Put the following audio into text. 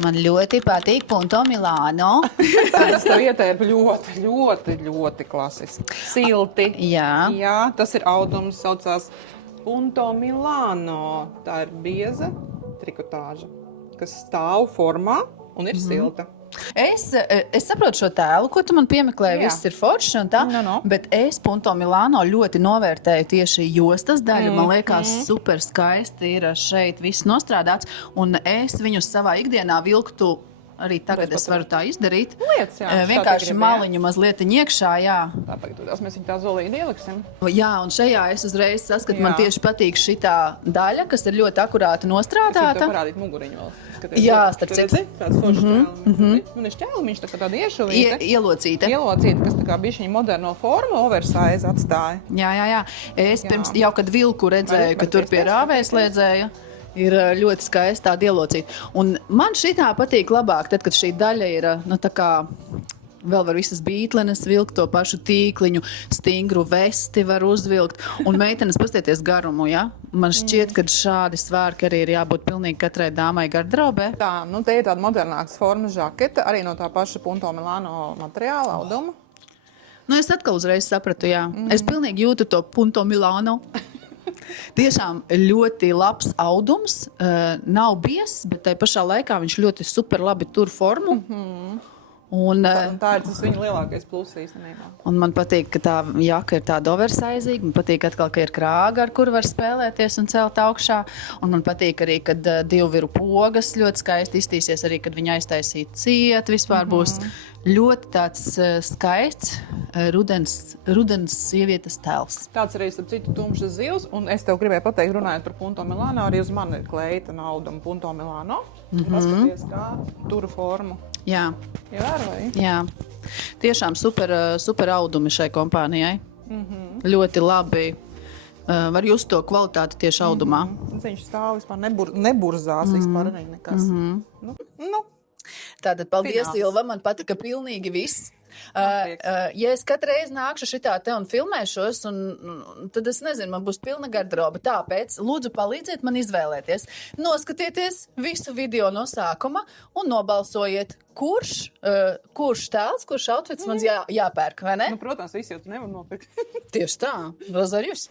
Man ļoti patīk Punto Milano. Tas tev ietērp ļoti klasiski. Silti. Jā. Jā, tas ir audums, saucās Punto Milano. Tā ir bieza trikotāža, kas stāv formā un ir silta. Es saprotu šo tēlu, ko tu man piemeklēji. Jā. Viss ir forši un tā. No. Bet es Punto Milano ļoti novērtēju tieši jostas daļu. Man liekas, super skaisti ir šeit viss nostrādāts. Un es viņus savā ikdienā vilktu. Arī tagad es varu tā izdarīt. Lietas, jā. Vienkārši maliņu mazliet iekšā, jā. Tāpēc mēs viņu tā zolīdi ieliksim. Jā, un šajā es uzreiz saskatu, Jā. man tieši patīk šitā daļa, kas ir ļoti akurāti Es nostrādāta. varu parādīt muguriņu vēl. Skaties, Jā, tu starp redzi? Tāds foršs ķēlums. Un ir ķēlumiņš, tā kā tāda iešuvīta. Ielocīta. Ielocīta, kas tā kā bišķiņa moderno formu oversize atstāja. Jā. Es pirms jau, kad vilku redzēju, ka Var tur pie piespēst, rāvēslēdzēja, ir ļoti skaisti tādi ielocīti. Un man šitā patīk labāk, tad, kad šī daļa ir, tā kā vēl var visas bītlenes vilkt, to pašu tīkliņu, stingru vesti var uzvilkt. Un meitenes, pastieties garumu, ja? Man šķiet, ka šādi svārki arī ir jābūt pilnīgi katrai dāmai gardrobē. Tā, te ir tāda modernākas formas žaketa, arī no tā paša Punto Milano materiāla, auduma. Es atkal uzreiz sapratu, jā. Es pilnīgi jūtu to Punto Milano. Tiešām ļoti labs audums, nav biezs, bet tai pašā laikā viņš ļoti super labi tur formu. Un Tā ir tas viņa lielākais pluss īstenībā. Un man patīk, ka tā jaka ir tāda oversizīga. Man patīk, atkal, ka ir krāga, ar kuru var spēlēties un celt augšā. Un man patīk arī, kad divviru pogas ļoti skaisti iztīsies, arī kad viņa aiztaisīt ciet. Vispār būs ļoti tāds skaists rudens sievietes tēls. Tāds arī, starp citu, tumšas zils. Un es tev gribēju pateikt, runājot par Punto Milano, arī uz mani ir kleita no auduma Punto Milano. Paskaties, kā turu formu. Jā. Ievēroji? Jā. Tiešām super audumi šai kompānijai. Ļoti labi. Var just to kvalitāti tieši audumā. Viņš stāv vispār neburzās vispār nekas. Nu. Tātad, paldies, Fināls. Ilva, man patika pilnīgi viss. Ja es katru reizi nākšu šitā te un filmēšos, tad es nezinu, man būs pilna garderoba. Tāpēc lūdzu palīdziet man izvēlēties. Noskatieties visu video no sākuma un nobalsojiet, kurš tēls, kurš outfits man jāpērk, vai ne? Protams, visi jau tu nevar nopirkt. Tieši tā, Rozarjus.